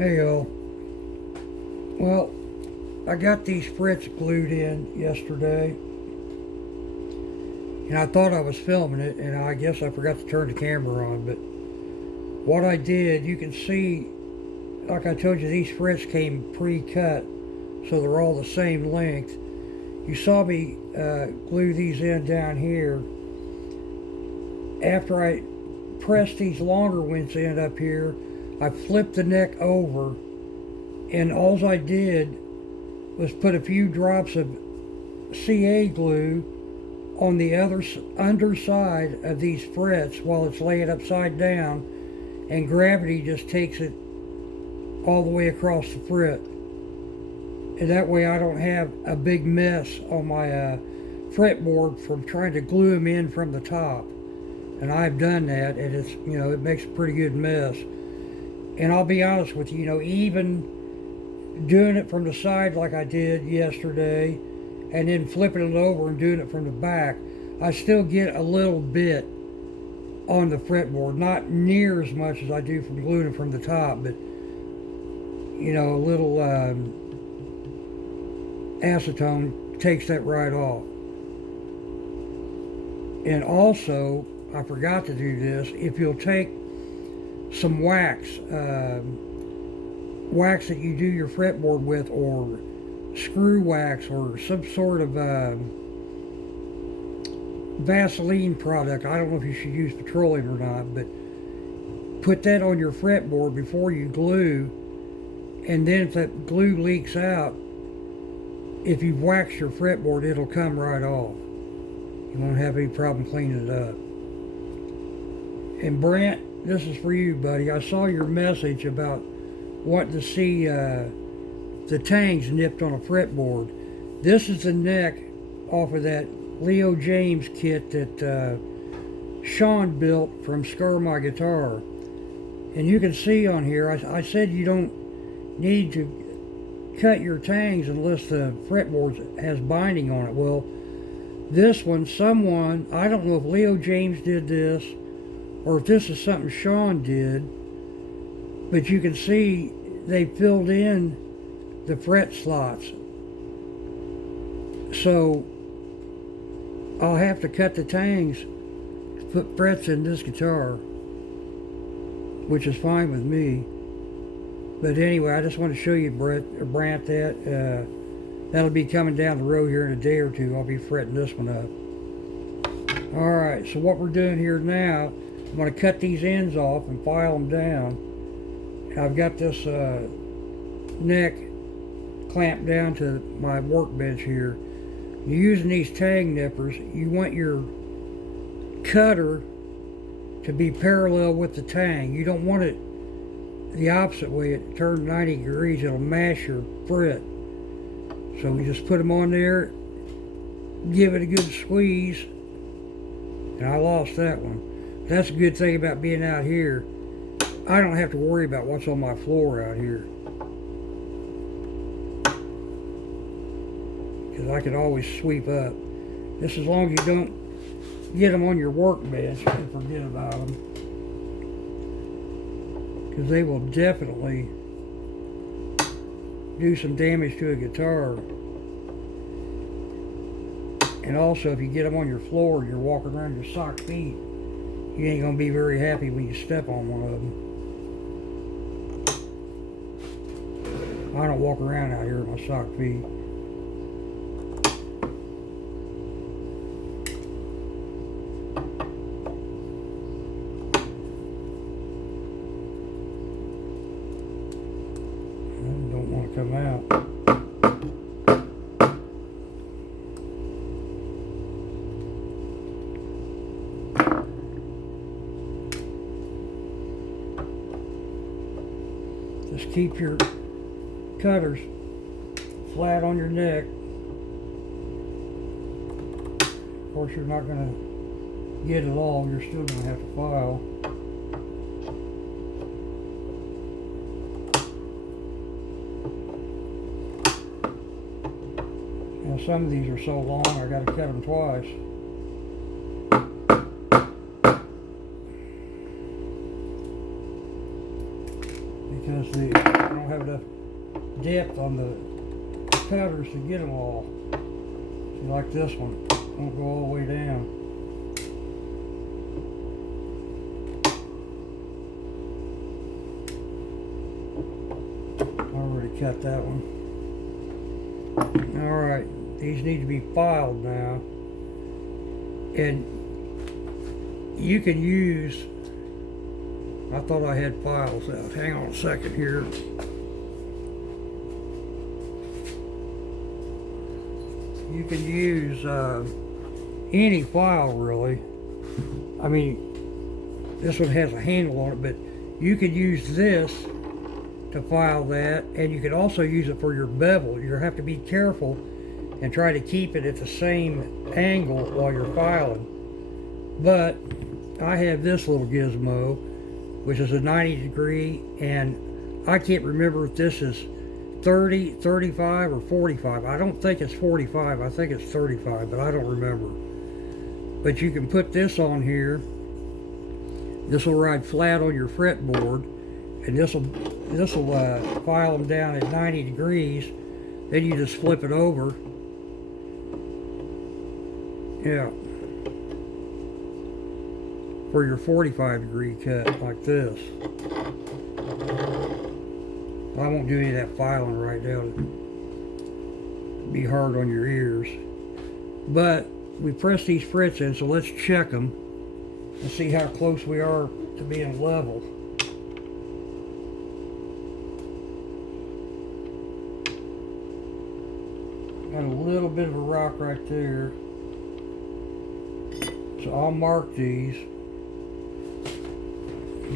Hey y'all. Well, I got these frets glued in yesterday, and I thought I was filming it, and I guess I forgot to turn the camera on. But what I did, you can see, like I told you, these frets came pre-cut, so they're all the same length. You saw me glue these in down here. After I pressed these longer ones in up here, I flipped the neck over, and all I did was put a few drops of CA glue on the underside of these frets while it's laying upside down, and gravity just takes it all the way across the fret. And that way I don't have a big mess on my fretboard from trying to glue them in from the top. And I've done that, and it's, it makes a pretty good mess. And I'll be honest with you, even doing it from the side like I did yesterday, and then flipping it over and doing it from the back, I still get a little bit on the fretboard. Not near as much as I do from gluing it from the top, but, a little acetone takes that right off. And also, I forgot to do this, if you'll take some wax that you do your fretboard with, or screw wax, or some sort of Vaseline product. I don't know if you should use petroleum or not, but put that on your fretboard before you glue, and then if that glue leaks out, if you've waxed your fretboard, it'll come right off. You won't have any problem cleaning it up. And Brent, this is for you, buddy. I saw your message about wanting to see the tangs nipped on a fretboard. This is the neck off of that Leo James kit that Sean built from Scar My Guitar. And you can see on here, I said you don't need to cut your tangs unless the fretboard has binding on it. Well, this one, I don't know if Leo James did this, or if this is something Sean did, but you can see they filled in the fret slots. So I'll have to cut the tangs to put frets in this guitar, which is fine with me. But anyway, I just want to show you, Brant, that that'll be coming down the road here in a day or two. I'll be fretting this one up. Alright, so what we're doing here now, I'm going to cut these ends off and file them down. I've got this neck clamped down to my workbench here. You're using these tang nippers. You want your cutter to be parallel with the tang. You don't want it the opposite way. It turned 90 degrees, it'll mash your fret. So we just put them on there, give it a good squeeze, and I lost that one. That's a good thing about being out here. I don't have to worry about what's on my floor out here, because I can always sweep up. Just as long as you don't get them on your workbench and forget about them, because they will definitely do some damage to a guitar. And also, if you get them on your floor, you're walking around your sock feet, you ain't gonna be very happy when you step on one of them. I don't walk around out here with my sock feet. I don't want to come out. Just keep your cutters flat on your neck. Of course, you're not going to get it all. You're still going to have to file. Now, some of these are so long, I got to cut them twice. because I don't have enough depth on the cutters to get them all. See, like this one, won't go all the way down. I already cut that one. Alright, these need to be filed now. And you can use, I thought I had files out. Hang on a second here. You can use any file really. I mean, this one has a handle on it, but you could use this to file that, and you could also use it for your bevel. You have to be careful and try to keep it at the same angle while you're filing. But I have this little gizmo, which is a 90 degree, and I can't remember if this is 30, 35, or 45. I don't think it's 45, I think it's 35, but I don't remember. But you can put this on here. This will ride flat on your fretboard, and this will file them down at 90 degrees. Then you just flip it over. Yeah. For your 45 degree cut, like this. I won't do any of that filing right now. It'll be hard on your ears. But we press these frets in, so let's check them and see how close we are to being level. Got a little bit of a rock right there. So I'll mark these.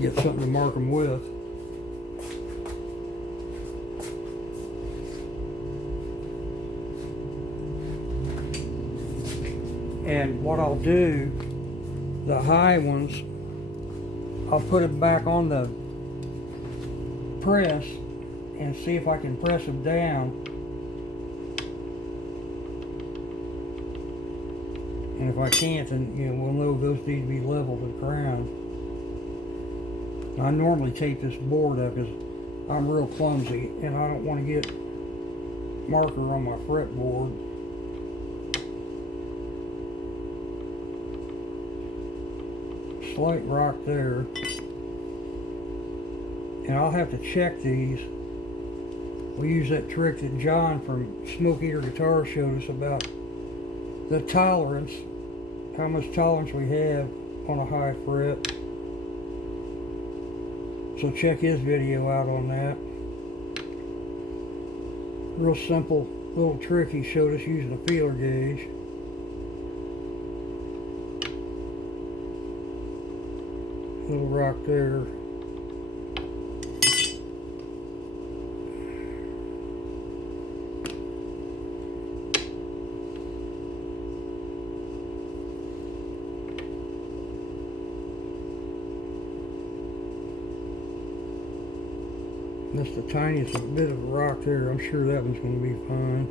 Get something to mark them with. And what I'll do, the high ones, I'll put them back on the press and see if I can press them down. And if I can't, then we'll know those need to be level to the ground. I normally tape this board up because I'm real clumsy and I don't want to get marker on my fretboard. Slight rock there. And I'll have to check these. We use that trick that John from Smoke Eater Guitar showed us about the tolerance, how much tolerance we have on a high fret. So check his video out on that. Real simple little trick he showed us using a feeler gauge. Little rock there. Just the tiniest bit of rock there. I'm sure that one's going to be fine.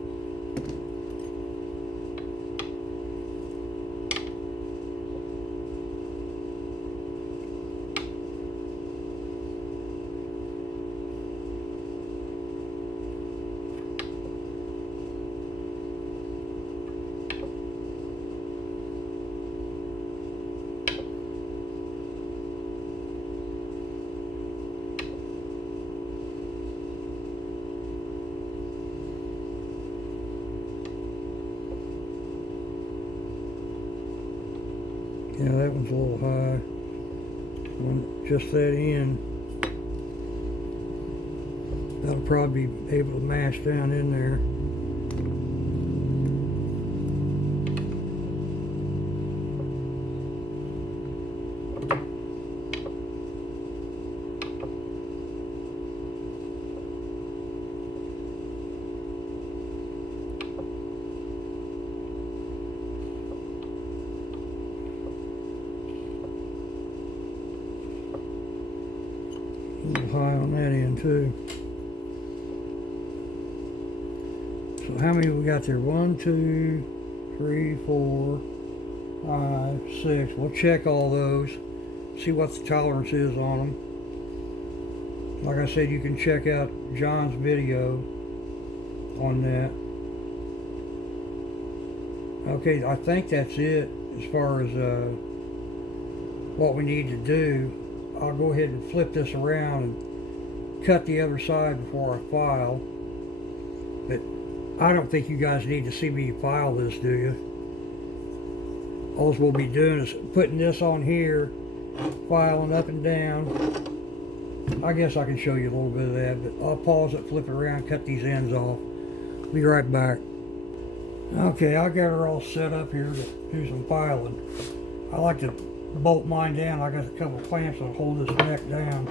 Yeah, that one's a little high. Just that end. That'll probably be able to mash down in there. A little high on that end too. So how many we got there? 1, 2, 3, 4, 5, 6. We'll check all those. See what the tolerance is on them. Like I said, you can check out John's video on that. Okay, I think that's it as far as what we need to do. I'll go ahead and flip this around and cut the other side before I file. But I don't think you guys need to see me file this, do you? All we'll be doing is putting this on here, filing up and down. I guess I can show you a little bit of that, but I'll pause it, flip it around, cut these ends off. Be right back. Okay, I got her all set up here to do some filing. I like to bolt mine down. I got a couple of clamps that'll hold this neck down.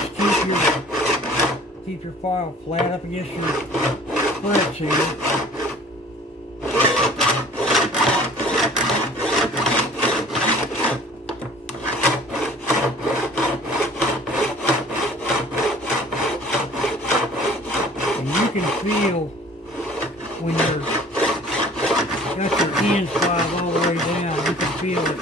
Just keep your file flat up against your frets here. Feel when you're got your ends filed all the way down, you can feel it.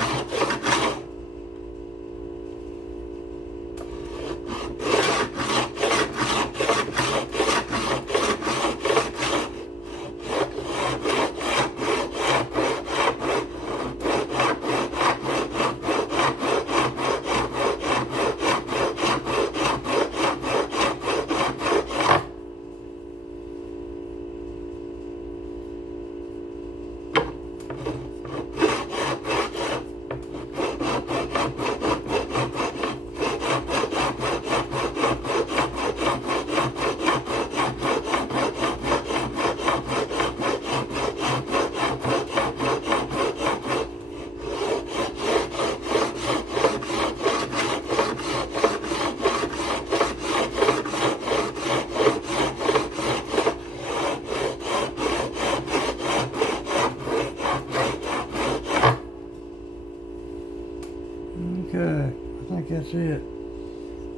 Okay, I think that's it.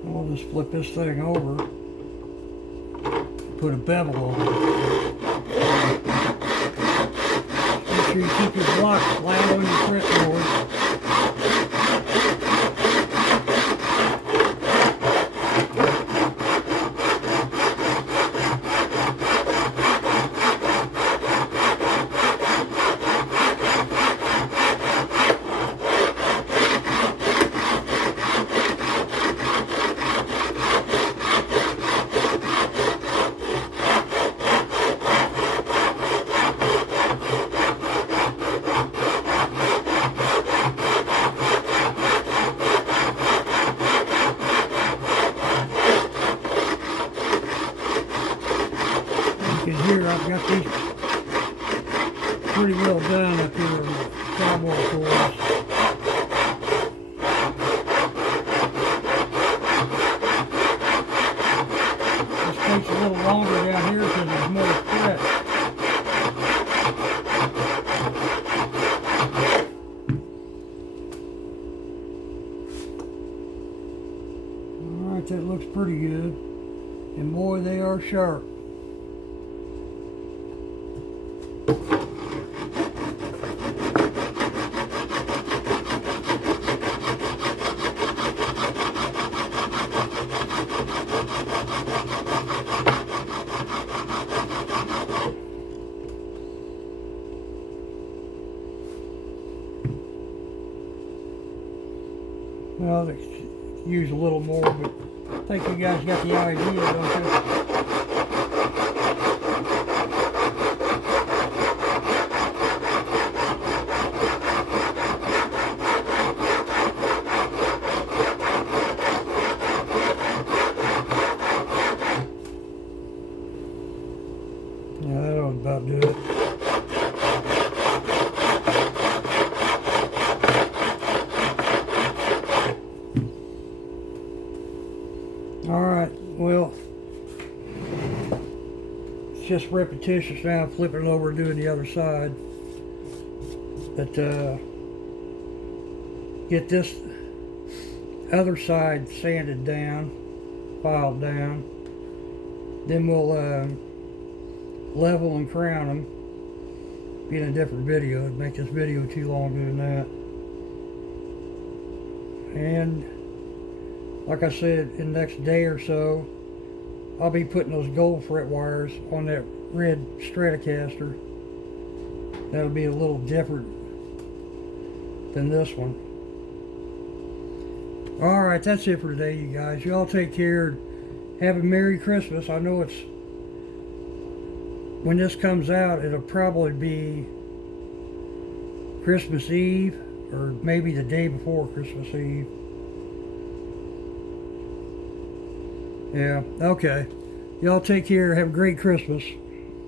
I'll just flip this thing over, put a bevel on it. Make sure you keep your block flat on your fretboard. Here I've got these pretty well done up here on the cowboy tools. This takes a little longer down here because there's more fret. Alright, that looks pretty good. And boy, they are sharp. Well, they could use a little more, but I think you guys got the idea, don't you? Yeah, that'll about do it. Alright, well, it's just repetitious now, flipping it over and doing the other side. But get this other side sanded down, filed down. Then we'll level and crown them. Be in a different video. It'd make this video too long doing that. And like I said, in the next day or so, I'll be putting those gold fret wires on that red Stratocaster. That'll be a little different than this one. Alright, that's it for today, you guys. Y'all take care. Have a Merry Christmas. I know it's, when this comes out, it'll probably be Christmas Eve, or maybe the day before Christmas Eve. Yeah, okay. Y'all take care. Have a great Christmas.